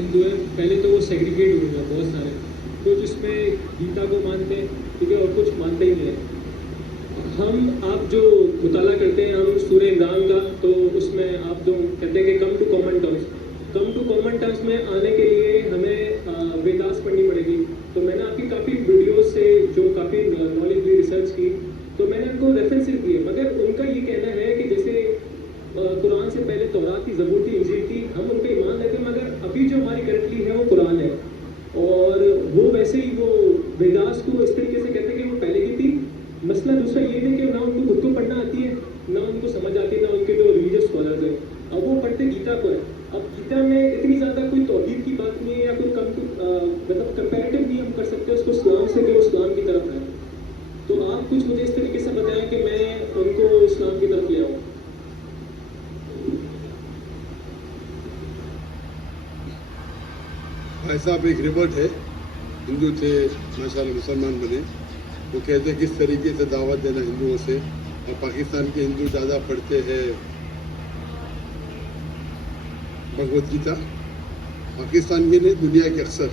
हिंदू हैं, पहले तो वो सेग्रीगेट हुए हैं बहुत सारे, कुछ इसमें गीता को मानते हैं, ठीक है, और कुछ मानते ही नहीं है। आप जो मुताला करते हैं हम सूरह इमरान का, तो उसमें आप जो कहते हैं कि कम टू कॉमन टर्म्स में आने के लिए हमें वेदास पढ़नी पड़ेगी। तो मैंने आपकी काफ़ी वीडियो से जो काफ़ी नॉलेज ली, रिसर्च की, तो मैंने उनको रेफरेंसेस दिए, मगर उनका ये कहना है कि जैसे कुरान से पहले तौरात थी, ज़बूर थी, इंजील थी, हम उन पर ईमान लेते हैं, मगर अभी जो हमारी करंटली है वो कुरान है। और वो वैसे ही वो वेदास को इस तरीके से कहते हैं कि वो पहले की थी। मसला दूसरा ये है कि ना उनको खुद को पढ़ना आती है, ना उनको समझ आती है, ना उनके जो रिलीजियस स्कॉलर्स हैं। अब वो पढ़ते गीता को है। अब गीता में इतनी ज़्यादा कोई तौहीद की बात नहीं है, या कोई मतलब कंपैरेटिव नहीं हम कर सकते उसको इस्लाम से कि वो इस्लाम की तरफ है। तो आप कुछ मुझे इस तरीके से बताएं कि मैं उनको इस्लाम की तरफ ले आऊँ। भाई साहब एक रिवर्ट है, हिंदू थे, माशाल्लाह मुसलमान बने। वो कहते हैं किस तरीके से दावत देना हिंदुओं से, और पाकिस्तान के हिंदू ज़्यादा पढ़ते हैं भगवत गीता। पाकिस्तान के नहीं, दुनिया के अक्सर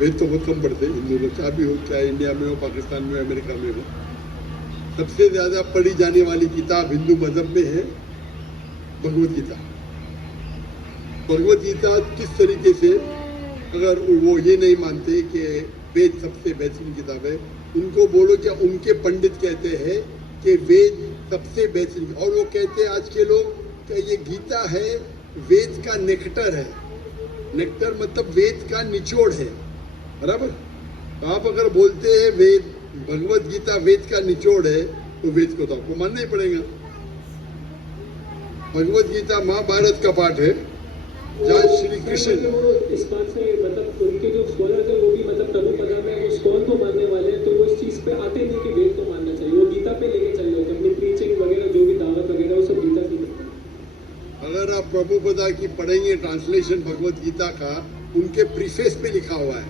वेद तो बहुत कम पढ़ते हिंदू लोग, चाहे भी हो, चाहे इंडिया में हो, पाकिस्तान में हो, अमेरिका में हो। सबसे ज़्यादा पढ़ी जाने वाली किताब हिंदू मजहब में है भगवत गीता। भगवत गीता किस तरीके से, अगर वो ये नहीं मानते कि वेद सबसे बेहतरीन किताब है, उनको बोलो क्या उनके पंडित कहते हैं कि वेद सबसे बेहतरीन, और वो कहते हैं आज के लोग कि ये गीता है वेद का नेक्टर है। नेक्टर मतलब वेद का निचोड़ है, बराबर। तो आप अगर बोलते हैं वेद, भगवत गीता वेद का निचोड़ है, तो वेद को तो आपको मानना ही पड़ेगा। भगवत गीता महाभारत का पाठ है, जहाँ श्री कृष्ण इस बात से मतलब उनके जो स्कॉलर्स हैं वो भी मतलब प्रभु पदा में वो स्कॉल को मानने वाले हैं, तो वो इस चीज़ पे आते नहीं कि वेद को मानना चाहिए, वो गीता पे लेके चल रहे थे अपनी प्रीचिंग वगैरह, जो भी दावत वगैरह वो सब गीता की करते हैं। अगर आप प्रभु पदा की पढ़ेंगे ट्रांसलेशन भगवत गीता का, उनके प्रीफेस पे लिखा हुआ है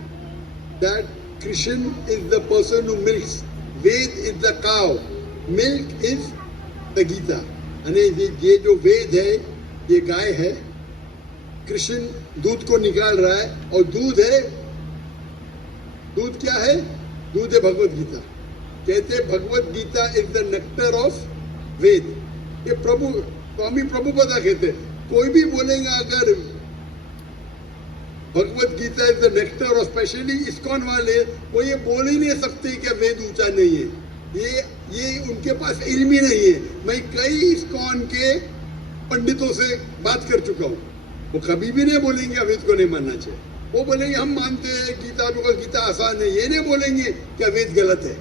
that Krishna is the person who milks, Veda is the cow, milk is the Gita. यानी ये जो वेद है ये गाय है, कृष्ण दूध को निकाल रहा है, और दूध है, दूध क्या है? दूध है भगवत गीता। कहते हैं Bhagavad Gita is the nectar of Veda. ये प्रभु स्वामी प्रभुपदा कहते हैं। कोई भी बोलेगा अगर भगवत गीता इज द नेक्टर, और स्पेशली इस्कॉन वाले, वो ये बोल ही नहीं सकते कि वेद ऊंचा नहीं है। ये उनके पास इल्म ही नहीं है। मैं कई इस्कॉन के पंडितों से बात कर चुका हूँ, वो कभी भी नहीं बोलेंगे वेद को नहीं मानना चाहिए। वो बोलेंगे हम मानते हैं गीता, बिकॉज गीता आसान है। ये नहीं बोलेंगे क्या वेद गलत है।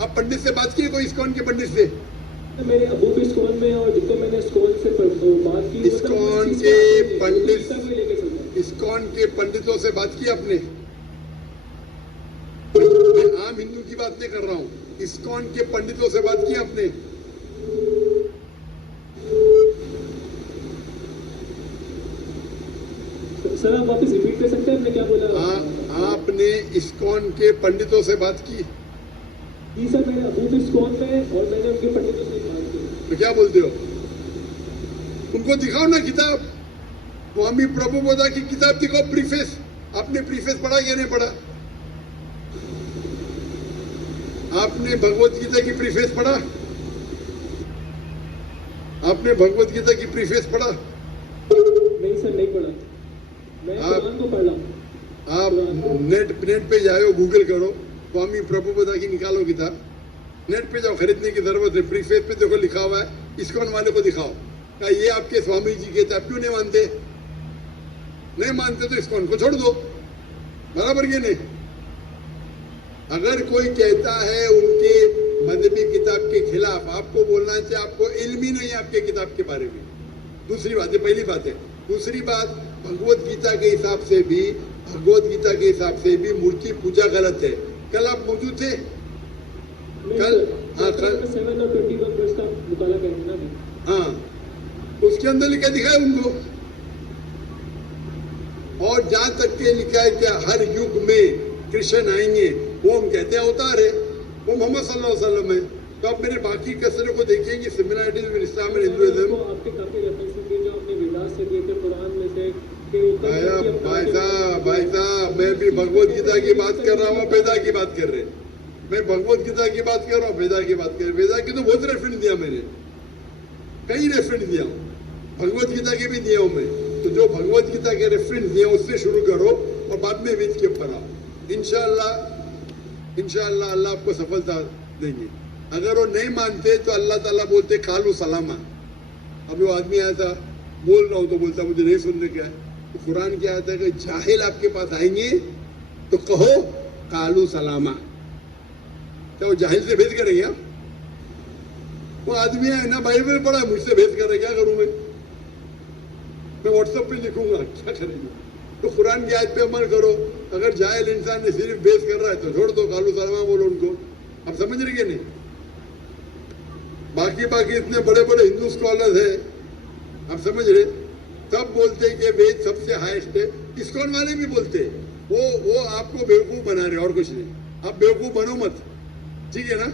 आप पंडित से बात किए, कोई इस्कॉन के पंडित से? मेरे अबू भी इस्कॉन में, और जितने मैंने इस्कॉन से बात की, इस्कॉन के पंडित, इस्कॉन के पंडितों से बात की आपने? मैं आम हिंदू की बात नहीं कर रहा हूँ, इस्कॉन के पंडितों से बात की आपने? सर आप वापस रिपीट कर सकते हैं, आपने क्या बोला? आपने इस्कॉन के पंडितों से बात की? जी सर, मैंने अबू भी इस्कॉन में, और मैंने उनके पंडितों से बात की। तो क्या बोलते हो? उनको दिखाओ ना किताब, स्वामी प्रभुपदा की किताब दिखाओ, प्रीफेस। आपने प्रीफेस पढ़ा या नहीं पढ़ा? आपने भगवत गीता की प्रीफेस पढ़ा? आपने भगवत गीता की प्रीफेस पढ़ा? नहीं सर, नहीं पढ़ा। मैं कुरान को पढ़ रहा हूं। आप नेट पे जाओ, गूगल करो, स्वामी प्रभुपदा की निकालो किताब, नेट पे जाओ, खरीदने की जरूरत है। प्रीफेस पे देखो लिखा हुआ है, इस्कॉन वाले को दिखाओ, क्या ये आपके स्वामी जी कहते, आप क्यों नहीं मानते? नहीं मानते तो इस्कॉन को छोड़ दो, बराबर ये नहीं। अगर कोई कहता है उनके मजहबी किताब के खिलाफ, आपको बोलना चाहिए आपको इल्म ही नहीं है आपके किताब के बारे में। दूसरी बात है, पहली बात है। दूसरी बात, भगवत गीता के हिसाब से भी, मूर्ति पूजा गलत है। कल आप मौजूद थे? कल 7 और 21 वर्ष का मुताला करेंगे ना। हाँ, उसके अंदर लिखा दिखा है उनको। और जहां तक के लिखा है कि हर युग में कृष्ण आएंगे, वो हम कहते हैं अवतार है, वो मोहम्मद सल्लल्लाहु अलैहि वसल्लम है। तो आप मेरे बाकी कसरों को देखिए, similarities with Islam and Hinduism. आपके काफी रेफरेंसेस दिए जो आपने वेदास से दिए थे, कुरान में से, कि भाई साहब मैं भी भगवत गीता की बात कर रहा हूँ, वेदा की बात कर रहे हैं। मैं भगवत गीता की बात कर रहा हूँ, वेदा की बात कर रहे। वेदा की तो बहुत रेफरेंस दिया मैंने, कई रेफरेंस दिया हूँ, भगवत गीता के भी दिया हूँ मैं। तो जो भगवत गीता के रेफरेंस दिए उससे शुरू करो और बाद में वेद के ऊपर आओ। इंशाअल्लाह इंशाअल्लाह अल्लाह आपको सफलता देंगे। अगर वो नहीं मानते तो अल्लाह ताला बोलते कालू सलामा। अभी वो आदमी आया था, बोल रहा हूँ तो बोलता मुझे नहीं सुनने क्या है। तो कुरान क्या आता है कि जाहिल आपके पास आएंगे तो कहो कालू सलामा। क्या वो जाहिल से भेद करेंगे आप? वो आदमी है ना बाइबल पढ़ा, मुझसे भेद करे, क्या करूं मैं व्हाट्सएप पे लिखूंगा, क्या करेंगे? तो कुरान की आयत पे अमल करो। अगर जाहिल इंसान ने सिर्फ बेस कर रहा है तो छोड़ दो, कालू सलामा बोलो उनको। आप समझ रहे नहीं? बाकी इतने बड़े बड़े हिंदू स्कॉलर्स है, आप समझ रहे, सब बोलते हैं कि वेद सबसे हाईएस्ट है। इस्कॉन वाले भी बोलते हैं। वो आपको बेवकूफ बना रहे और कुछ नहीं। आप बेवकूफ बनो मत, ठीक है ना?